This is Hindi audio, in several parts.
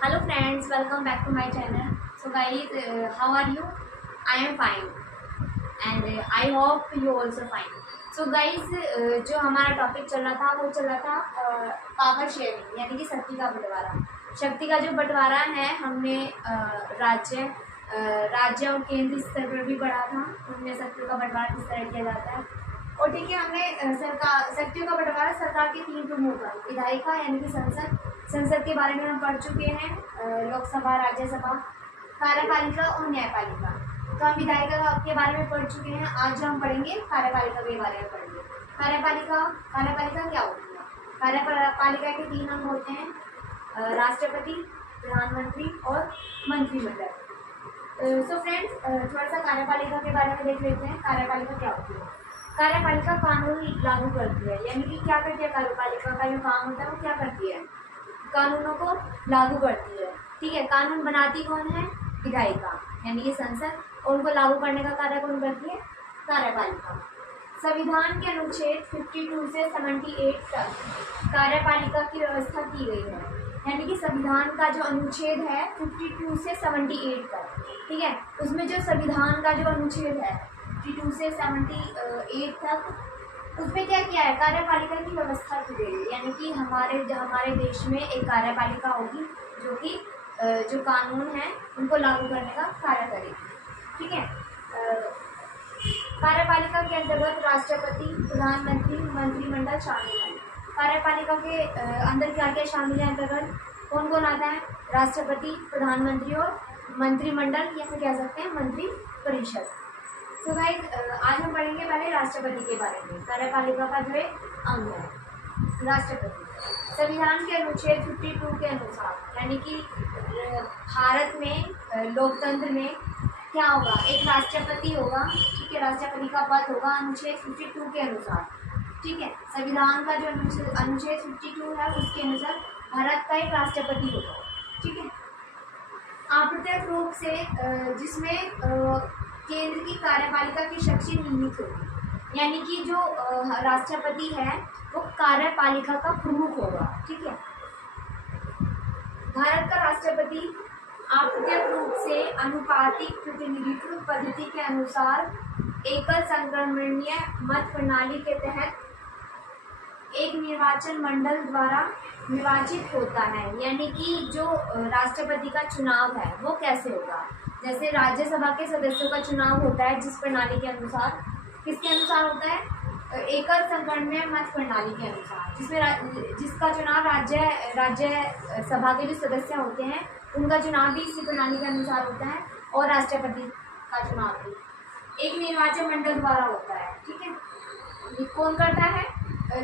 Hello friends, welcome back to my channel. So guys, how are you? I am fine and I hope you also fine. So guys, जो हमारा टॉपिक चल रहा था वो चल रहा था पावर शेयरिंग यानी कि शक्ति का बंटवारा। शक्ति का जो बंटवारा है हमने राज्य और केंद्रीय स्तर पर भी पढ़ा था। उनमें शक्तियों का बंटवारा किस तरह किया जाता है। और ठीक है, हमने सरकार शक्तियों का बंटवारा सरकार के तीन प्रमुख विधायिका यानी कि संसद के बारे में हम पढ़ चुके हैं। लोकसभा, राज्यसभा, कार्यपालिका और न्यायपालिका। तो हम विधायिका के बारे में पढ़ चुके हैं। आज हम पढ़ेंगे कार्यपालिका के बारे में पढ़ेंगे। कार्यपालिका क्या होती है? कार्यपालिका के तीन अंग होते हैं, राष्ट्रपति, प्रधानमंत्री और मंत्रिमंडल। सो फ्रेंड्स, थोड़ा सा कार्यपालिका के बारे में देख लेते हैं। कार्यपालिका क्या होती है? कार्यपालिका कानून लागू करती है, यानी कि क्या करती है कार्यपालिका का जो काम होता है वो क्या करती है? कानूनों को लागू करती है। ठीक है, कानून बनाती कौन है? विधायिका यानी कि संसद, और उनको लागू करने का कार्य कौन करती है? कार्यपालिका। संविधान के अनुच्छेद 52 से 78 तक कार्यपालिका की व्यवस्था की गई है, यानी कि संविधान का जो अनुच्छेद है 52 से 78 तक, ठीक है, उसमें जो संविधान का जो अनुच्छेद है 52 से 78 तक, उसमें क्या किया है? कार्यपालिका की व्यवस्था की गई है, यानी कि हमारे देश में एक कार्यपालिका होगी जो कि जो कानून है उनको लागू करने का कार्य करेगी। ठीक है, कार्यपालिका के अंतर्गत राष्ट्रपति, प्रधानमंत्री, मंत्रिमंडल शामिल है। कार्यपालिका के अंदर क्या क्या शामिल है? अंतर्गत कौन कौन आता है? राष्ट्रपति, प्रधानमंत्री और मंत्रिमंडल, या फिर कह सकते हैं मंत्री परिषद। सो गाइस, आज हम पढ़ेंगे पहले राष्ट्रपति के बारे में। कार्यपालिका का जो एक अंग है राष्ट्रपति। संविधान के अनुच्छेद 52 के अनुसार, यानी कि भारत में लोकतंत्र में क्या होगा? एक राष्ट्रपति होगा। ठीक है, राष्ट्रपति का पद होगा अनुच्छेद 52 के अनुसार। ठीक है, संविधान का जो अनुच्छेद 52 है उसके अनुसार भारत का एक राष्ट्रपति होगा। ठीक है, अप्रत्यक्ष रूप से जिसमें केंद्र की कार्यपालिका की शक्ति निहित होगी, यानी कि जो राष्ट्रपति है वो कार्यपालिका का प्रमुख होगा। ठीक है, भारत का राष्ट्रपति अप्रत्यक्ष रूप से अनुपातिक प्रतिनिधित्व पद्धति के अनुसार एकल संक्रमणीय मत प्रणाली के तहत एक निर्वाचन मंडल द्वारा निर्वाचित होता है। यानी कि जो राष्ट्रपति का चुनाव है वो कैसे होगा? जैसे राज्यसभा के सदस्यों का चुनाव होता है जिस प्रणाली के अनुसार, किसके अनुसार होता है? एकल संक्रमणीय मत प्रणाली के अनुसार, जिसका चुनाव राज्यसभा के जो सदस्य होते हैं उनका चुनाव भी इसी प्रणाली के अनुसार होता है, और राष्ट्रपति का चुनाव भी एक निर्वाचन मंडल द्वारा होता है। ठीक है, ये कौन करता है?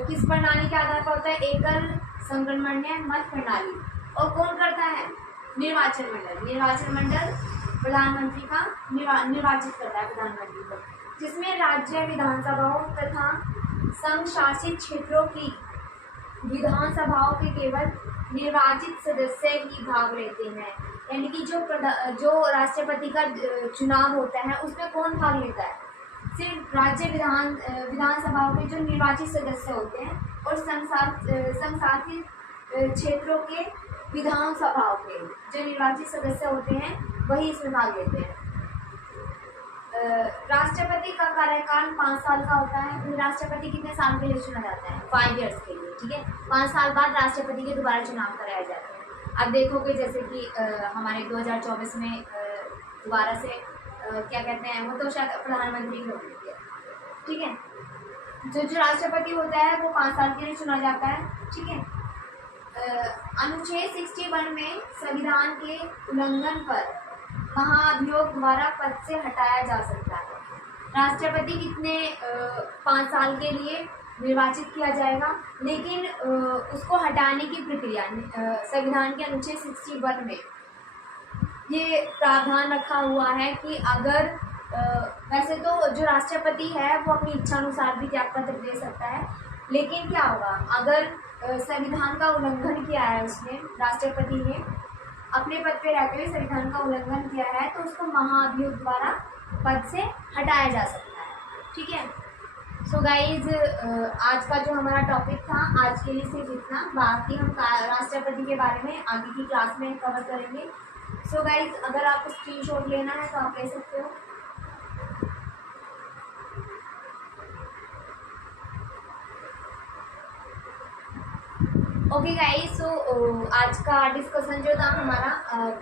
किस प्रणाली के आधार पर होता है? एकल संक्रमणीय मत प्रणाली। और कौन करता है? निर्वाचन मंडल प्रधानमंत्री का निर्वाचित करता है, प्रधानमंत्री को, जिसमें राज्य विधानसभाओं तथा संघ शासित क्षेत्रों की विधानसभाओं के केवल निर्वाचित सदस्य ही भाग लेते हैं। यानी कि जो राष्ट्रपति का चुनाव होता है उसमें कौन भाग लेता है? सिर्फ राज्य विधानसभाओं के जो निर्वाचित सदस्य होते हैं, और संशासित क्षेत्रों के विधानसभाओं के जो निर्वाचित सदस्य होते हैं वही इसमें भाग लेते हैं। राष्ट्रपति का कार्यकाल 5 साल का होता है। राष्ट्रपति कितने साल के लिए चुना जाता है? 5 ईयर्स के लिए। ठीक है, 5 साल बाद राष्ट्रपति के दोबारा चुनाव कराया जाता है। अब देखोगे जैसे कि हमारे 2024 में दोबारा से क्या कहते हैं, वो तो शायद प्रधानमंत्री की होती है। ठीक है, जो राष्ट्रपति होता है वो 5 साल के लिए चुना जाता है। ठीक है, अनुच्छेद 61 में संविधान के उल्लंघन पर महाभियोग द्वारा पद से हटाया जा सकता है। राष्ट्रपति कितने 5 साल के लिए निर्वाचित किया जाएगा, लेकिन उसको हटाने की प्रक्रिया संविधान के अनुच्छेद 61 में ये प्रावधान रखा हुआ है कि अगर वैसे तो जो राष्ट्रपति है वो अपनी इच्छा अनुसार भी त्याग पत्र दे सकता है, लेकिन क्या होगा अगर संविधान का उल्लंघन किया है उसने, राष्ट्रपति ने अपने पद पे रहते हुए संविधान का उल्लंघन किया है, तो उसको महाभियोग द्वारा पद से हटाया जा सकता है। ठीक है, सो गाइज आज का जो हमारा टॉपिक था आज के लिए सिर्फ इतना, बाकी हम राष्ट्रपति के बारे में आगे की क्लास में कवर करेंगे। सो गाइज अगर आपको स्क्रीनशॉट लेना है तो आप ले सकते हो। ओके गाइज, सो आज का डिस्कशन जो था हमारा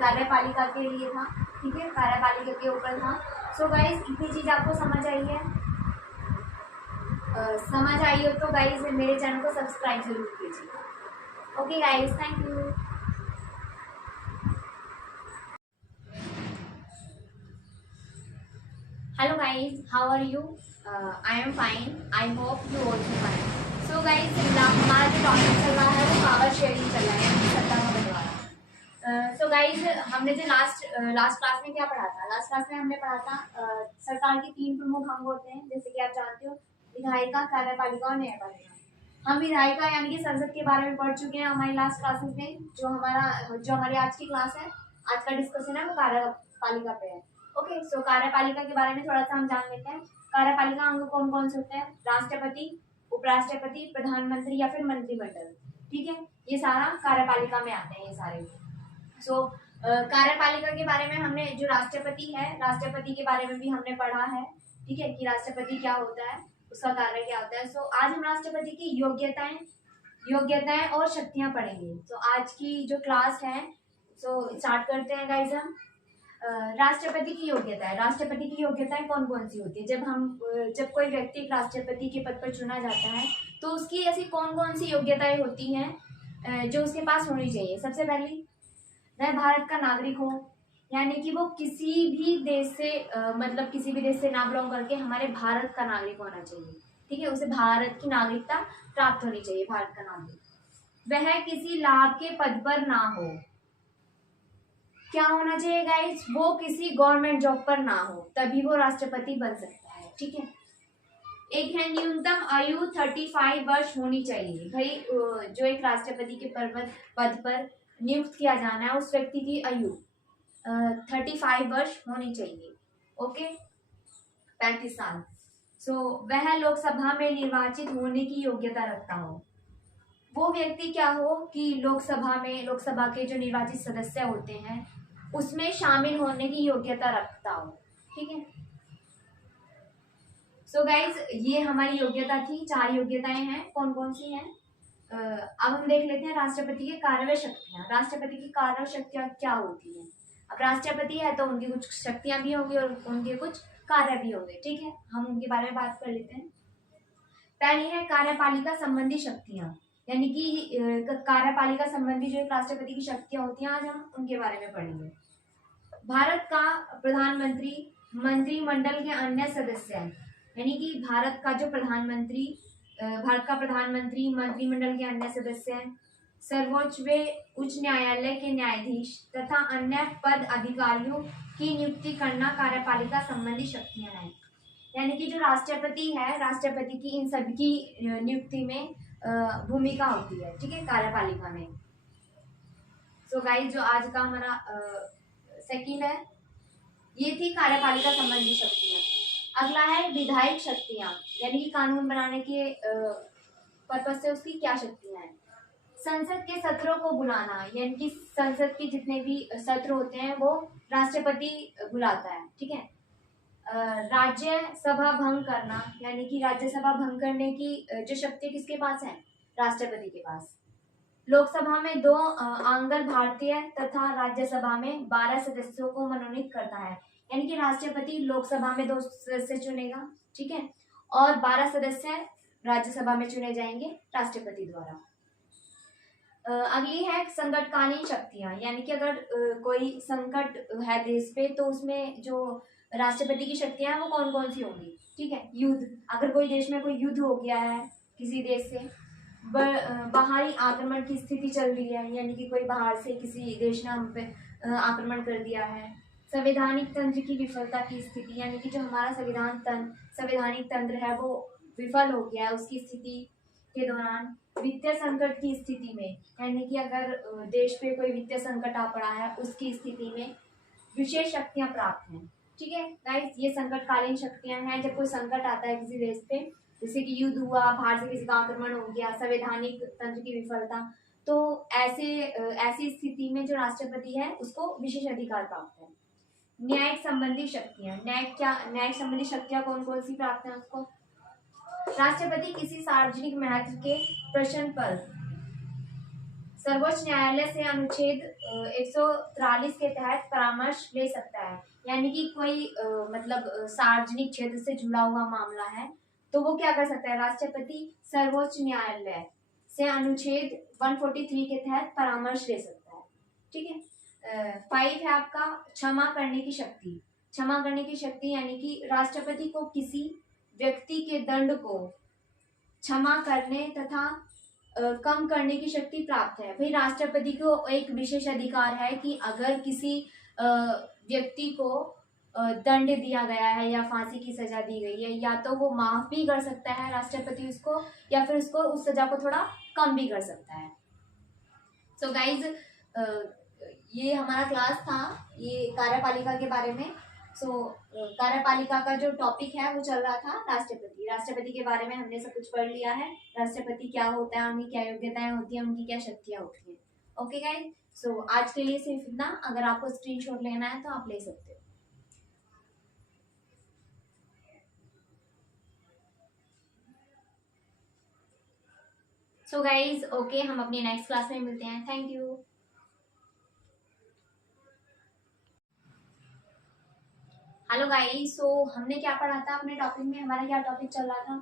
कार्यपालिका के लिए था, ठीक है, कार्यपालिका के ऊपर था। सो गाइज इतनी चीज़ आपको समझ आई है, समझ आई हो तो गाइज मेरे चैनल को सब्सक्राइब जरूर कीजिएगा। Okay guys, thank you. Hello guys, how are you? I am fine, I hope you also fine. So guys हमारा जो टॉपिक चल रहा है वो पावर शेयरिंग चल रहा है, सत्ता का बंटवारा। सो गाइज हमने जो लास्ट क्लास में क्या पढ़ा था? लास्ट क्लास में हमने पढ़ा था सरकार के 3 प्रमुख अंग होते हैं, जैसे कि आप जानते हो, विधायिका, कार्यपालिका और न्यायपालिका। हम विधायिका यानी कि संसद के बारे में पढ़ चुके हैं हमारी लास्ट क्लासेस में। जो हमारी आज की क्लास है, आज का डिस्कशन है वो कार्यपालिका पे है। ओके, सो कार्यपालिका के बारे में थोड़ा सा हम जान लेते हैं। कार्यपालिका अंग कौन कौन से होते हैं? राष्ट्रपति, उपराष्ट्रपति, प्रधानमंत्री या फिर मंत्रिमंडल, ठीक है, ये सारा कार्यपालिका में आते हैं ये सारे। सो कार्यपालिका के बारे में हमने जो राष्ट्रपति है, राष्ट्रपति के बारे में भी हमने पढ़ा है, ठीक है, कि राष्ट्रपति क्या होता है, उसका कार्य क्या होता है। सो आज हम राष्ट्रपति की योग्यताएं और शक्तियां पढ़ेंगे। तो आज की जो क्लास है, सो स्टार्ट करते हैं गाइज हम। राष्ट्रपति की योग्यताएं कौन कौन सी होती है? जब कोई व्यक्ति राष्ट्रपति के पद पर चुना जाता है तो उसकी ऐसी कौन कौन सी योग्यताएं होती हैं जो उसके पास होनी चाहिए? सबसे पहली, वह भारत का नागरिक हो, यानी कि वो किसी भी देश से ना बिलोंग करके हमारे भारत का नागरिक होना चाहिए, ठीक है, उसे भारत की नागरिकता प्राप्त होनी चाहिए, भारत का नागरिक। वह किसी लाभ के पद पर ना हो। क्या होना चाहिए गाइज? वो किसी गवर्नमेंट जॉब पर ना हो, तभी वो राष्ट्रपति बन सकता है, ठीक है। एक है न्यूनतम आयु 35 वर्ष होनी चाहिए। भाई जो एक राष्ट्रपति के पद पर नियुक्त किया जाना है उस व्यक्ति की आयु 35 वर्ष होनी चाहिए, ओके, 35 साल। सो वह लोकसभा में निर्वाचित होने की योग्यता रखता हो। वो व्यक्ति क्या हो कि लोकसभा के जो निर्वाचित सदस्य होते हैं उसमें शामिल होने की योग्यता रखता हो, ठीक है। सो गाइज ये हमारी योग्यता थी, 4 योग्यताएं हैं। कौन कौन सी हैं? अब हम देख लेते हैं राष्ट्रपति के कार्य व शक्तियां। राष्ट्रपति की कार्य शक्तियां क्या होती हैं? अब राष्ट्रपति है तो उनकी कुछ शक्तियां भी होंगी और उनके कुछ कार्य भी होंगे, ठीक है, हम उनके बारे में बात कर लेते हैं। पहली है कार्यपालिका संबंधी शक्तियां, यानी कि कार्यपालिका संबंधी जो एक राष्ट्रपति की शक्तियां होती हैं, आज हम उनके बारे में पढ़ेंगे। भारत का प्रधानमंत्री, मंत्रिमंडल के अन्य सदस्य, यानी कि भारत का प्रधानमंत्री, मंत्रिमंडल के अन्य सदस्य हैं, सर्वोच्च व उच्च न्यायालय के न्यायाधीश तथा अन्य पद अधिकारियों की नियुक्ति करना कार्यपालिका संबंधी शक्तियां हैं। यानी कि जो राष्ट्रपति है, राष्ट्रपति की इन सभी की नियुक्ति में भूमिका होती है, ठीक है, कार्यपालिका में। सो गाइस जो आज का हमारा सेकंड है, ये थी कार्यपालिका संबंधी शक्तियां। अगला है विधायिक शक्तियां, यानी कि कानून बनाने के पर्पज से उसकी क्या शक्तियां हैं? संसद के सत्रों को बुलाना, यानी कि संसद के जितने भी सत्र होते हैं वो राष्ट्रपति बुलाता है, ठीक है। राज्यसभा भंग करना, यानी कि राज्यसभा भंग करने की जो शक्ति किसके पास है? राष्ट्रपति के पास। लोकसभा में 2 आंग्ल भारतीय तथा राज्यसभा में 12 सदस्यों को मनोनीत करता है, यानी कि राष्ट्रपति लोकसभा में 2 सदस्य चुनेगा, ठीक है, और 12 सदस्य राज्यसभा में चुने जाएंगे राष्ट्रपति द्वारा। अगली है संकटकालीन शक्तियां, यानी कि अगर कोई संकट है देश पे तो उसमें जो राष्ट्रपति की शक्तियां हैं वो कौन कौन सी होंगी? ठीक है, युद्ध, अगर कोई देश में कोई युद्ध हो गया है किसी देश से, बाहरी आक्रमण की स्थिति चल रही है, यानी कि कोई बाहर से किसी देश ने हम पे आक्रमण कर दिया है। संवैधानिक तंत्र की विफलता की स्थिति, यानी कि जो हमारा संवैधानिक तंत्र है वो विफल हो गया है, उसकी स्थिति के दौरान। वित्तीय संकट की स्थिति में, यानी कि अगर देश पे कोई वित्तीय संकट आ पड़ा है उसकी स्थिति में विशेष शक्तियां प्राप्त हैं, ठीक है गाइस। ये संकटकालीन शक्तियां हैं, जब कोई संकट आता है किसी देश पे जैसे कि युद्ध हुआ, बाहर से किसी का आक्रमण हो गया, संवैधानिक तंत्र की विफलता, तो ऐसी स्थिति में जो राष्ट्रपति है उसको विशेष अधिकार प्राप्त है। न्यायिक संबंधी शक्तियां, न्यायिक संबंधी शक्तियां कौन कौन सी प्राप्त है उसको? राष्ट्रपति किसी सार्वजनिक महत्व के प्रश्न पर सर्वोच्च न्यायालय से अनुच्छेद 143 के तहत परामर्श ले सकता है। यानी कि कोई सार्वजनिक क्षेत्र से जुड़ा हुआ मामला है तो वो क्या कर सकता है? राष्ट्रपति सर्वोच्च न्यायालय से अनुच्छेद 143 के तहत परामर्श ले सकता है। ठीक है। 5 है आपका क्षमा करने की शक्ति। क्षमा करने की शक्ति यानी कि राष्ट्रपति को किसी व्यक्ति के दंड को क्षमा करने तथा कम करने की शक्ति प्राप्त है। भाई राष्ट्रपति को एक विशेष अधिकार है कि अगर किसी व्यक्ति को दंड दिया गया है या फांसी की सजा दी गई है, या तो वो माफ भी कर सकता है राष्ट्रपति उसको, या फिर उसको उस सजा को थोड़ा कम भी कर सकता है। सो गाइज ये हमारा क्लास था ये कार्यपालिका के बारे में। कार्यपालिका का जो टॉपिक है वो चल रहा था राष्ट्रपति के बारे में हमने सब कुछ पढ़ लिया है। राष्ट्रपति क्या होता है, उनकी क्या योग्यताएं होती हैं, उनकी क्या शक्तियां होती हैं। ओके गाइज, सो आज के लिए सिर्फ इतना। अगर आपको स्क्रीनशॉट लेना है तो आप ले सकते हो। सो गाइज ओके, हम अपनी नेक्स्ट क्लास में मिलते हैं। Thank you. हेलो गाइस, सो हमने क्या पढ़ा था अपने टॉपिक में? हमारा क्या टॉपिक चल रहा था?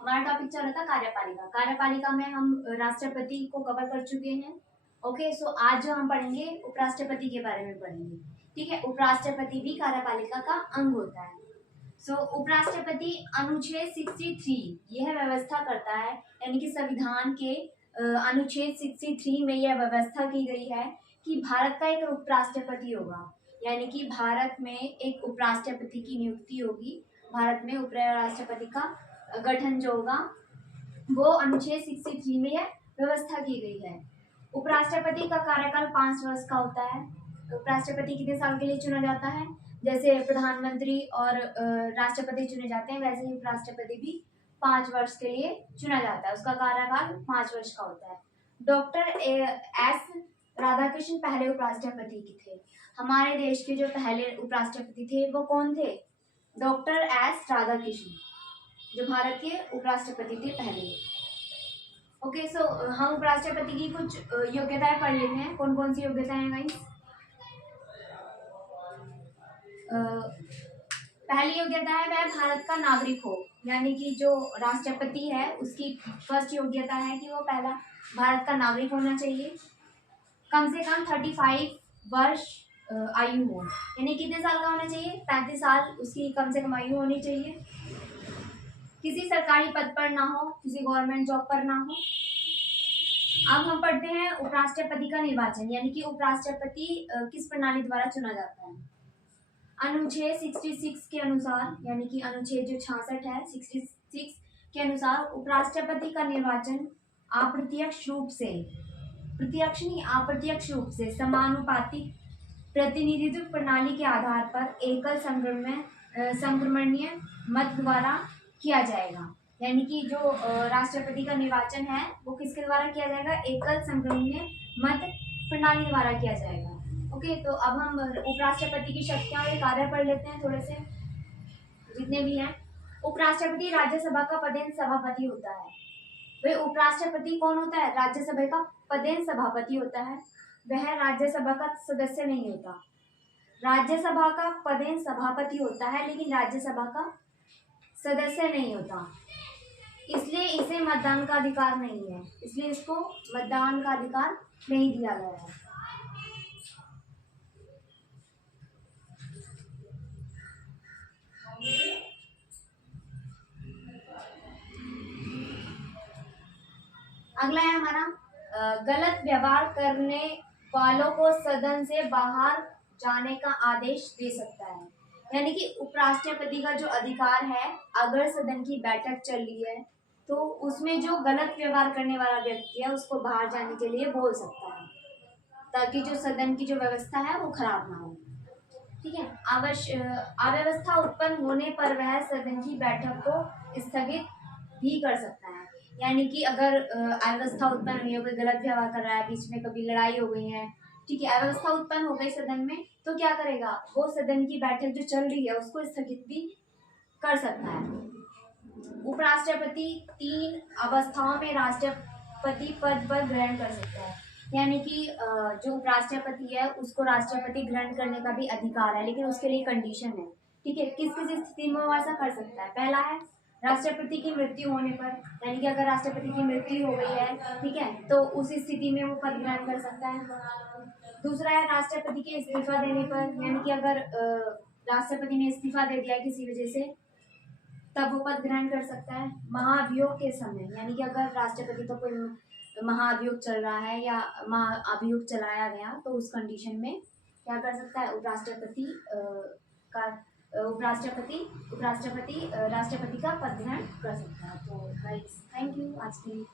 हमारा टॉपिक चल रहा था कार्यपालिका। कार्यपालिका में हम राष्ट्रपति को कवर कर चुके हैं। ओके, सो आज जो हम पढ़ेंगे उपराष्ट्रपति के बारे में पढ़ेंगे। ठीक है, उपराष्ट्रपति भी कार्यपालिका का अंग होता है। सो उपराष्ट्रपति अनुच्छेद 63 यह व्यवस्था करता है, यानी कि संविधान के अनुच्छेद 63 में यह व्यवस्था की गई है कि भारत का एक उपराष्ट्रपति होगा, यानी कि भारत में एक उपराष्ट्रपति की नियुक्ति होगी। भारत में उपराष्ट्रपति का गठन जो होगा वो अनुच्छेद 63 में यह व्यवस्था की गई है। उपराष्ट्रपति का कार्यकाल 5 वर्ष का होता है। उपराष्ट्रपति कितने साल के लिए चुना जाता है? जैसे प्रधानमंत्री और राष्ट्रपति चुने जाते हैं, वैसे ही उपराष्ट्रपति भी 5 वर्ष के लिए चुना जाता है। उसका कार्यकाल 5 वर्ष का होता है। डॉक्टर एस राधाकृष्णन पहले उपराष्ट्रपति थे। हमारे देश के जो पहले उपराष्ट्रपति थे वो कौन थे? डॉक्टर एस राधाकृष्णन, जो भारत के उपराष्ट्रपति थे पहले। ओके, सो हम उपराष्ट्रपति की कुछ योग्यताएं पढ़ लेते हैं। कौन कौन सी योग्यताएं हैं गाइस? पहली योग्यता है वह भारत का नागरिक हो, यानी कि जो राष्ट्रपति है उसकी फर्स्ट योग्यता है कि वो पहला भारत का नागरिक होना चाहिए। कम से कम 35 वर्ष आयु हो, यानी कितने साल का होना चाहिए? 35 साल उसकी कम से कम आयु होनी चाहिए। किसी सरकारी पद पर ना हो, किसी गवर्नमेंट जॉब पर ना हो। अब हम पढ़ते हैं उपराष्ट्रपति का निर्वाचन, यानी कि उपराष्ट्रपति किस प्रणाली द्वारा चुना जाता है? अनुच्छेद 66 के अनुसार, यानी कि अनुच्छेद जो 66 है 66 के अनुसार उपराष्ट्रपति का निर्वाचन अप्रत्यक्ष रूप से समानुपातिक प्रतिनिधित्व प्रणाली के आधार पर एकल संक्रमणीय मत द्वारा किया जाएगा। यानी कि जो राष्ट्रपति का निर्वाचन है वो किसके द्वारा किया जाएगा? एकल संक्रमणीय मत प्रणाली द्वारा किया जाएगा। ओके, तो अब हम उपराष्ट्रपति की शक्तियां और कार्य पढ़ लेते हैं थोड़े से, जितने भी हैं। उपराष्ट्रपति राज्यसभा का पदेन सभापति होता है। वह उपराष्ट्रपति कौन होता है? राज्यसभा का पदेन सभापति होता है। वह राज्यसभा का सदस्य नहीं होता। राज्यसभा का पदेन सभापति होता है लेकिन राज्यसभा का सदस्य नहीं होता, इसलिए इसे मतदान का अधिकार नहीं है। इसलिए इसको मतदान का अधिकार नहीं दिया गया है। अगला है हमारा गलत व्यवहार करने वालों को सदन से बाहर जाने का आदेश दे सकता है। यानी कि उपराष्ट्रपति का जो अधिकार है, अगर सदन की बैठक चल रही है तो उसमें जो गलत व्यवहार करने वाला व्यक्ति है उसको बाहर जाने के लिए बोल सकता है, ताकि जो सदन की जो व्यवस्था है वो खराब ना हो। ठीक है, अव्यवस्था उत्पन्न होने पर वह सदन की बैठक को स्थगित भी कर सकता है। यानी कि अगर अव्यवस्था उत्पन्न हुई है, कोई गलत व्यवहार कर रहा है, बीच में कभी लड़ाई हो गई है, ठीक है, अव्यवस्था उत्पन्न हो गई सदन में, तो क्या करेगा वो, सदन की बैठक जो चल रही है उसको स्थगित भी कर सकता है। उपराष्ट्रपति 3 अवस्थाओं में राष्ट्रपति पद पर ग्रहण कर सकता है। यानी कि जो उपराष्ट्रपति है उसको राष्ट्रपति ग्रहण करने का भी अधिकार है, लेकिन उसके लिए कंडीशन है, ठीक है। किस किस स्थिति में वो ऐसा कर सकता है? पहला है राष्ट्रपति की मृत्यु होने पर, यानी कि अगर राष्ट्रपति की मृत्यु हो गई है, ठीक है, तो उस स्थिति में वो पद ग्रहण कर सकता है। दूसरा है राष्ट्रपति के इस्तीफा देने पर, यानी कि अगर राष्ट्रपति ने इस्तीफा दे दिया किसी वजह से, तब वो पद ग्रहण कर सकता है। महाभियोग के समय, यानी कि अगर राष्ट्रपति पर कोई महाभियोग चल रहा है या महाअभियोग चलाया गया, तो उस कंडीशन में क्या कर सकता है उपराष्ट्रपति का राष्ट्रपति का पद ग्रहण कर सकता है। तो गाइस, थैंक यू आज के लिए।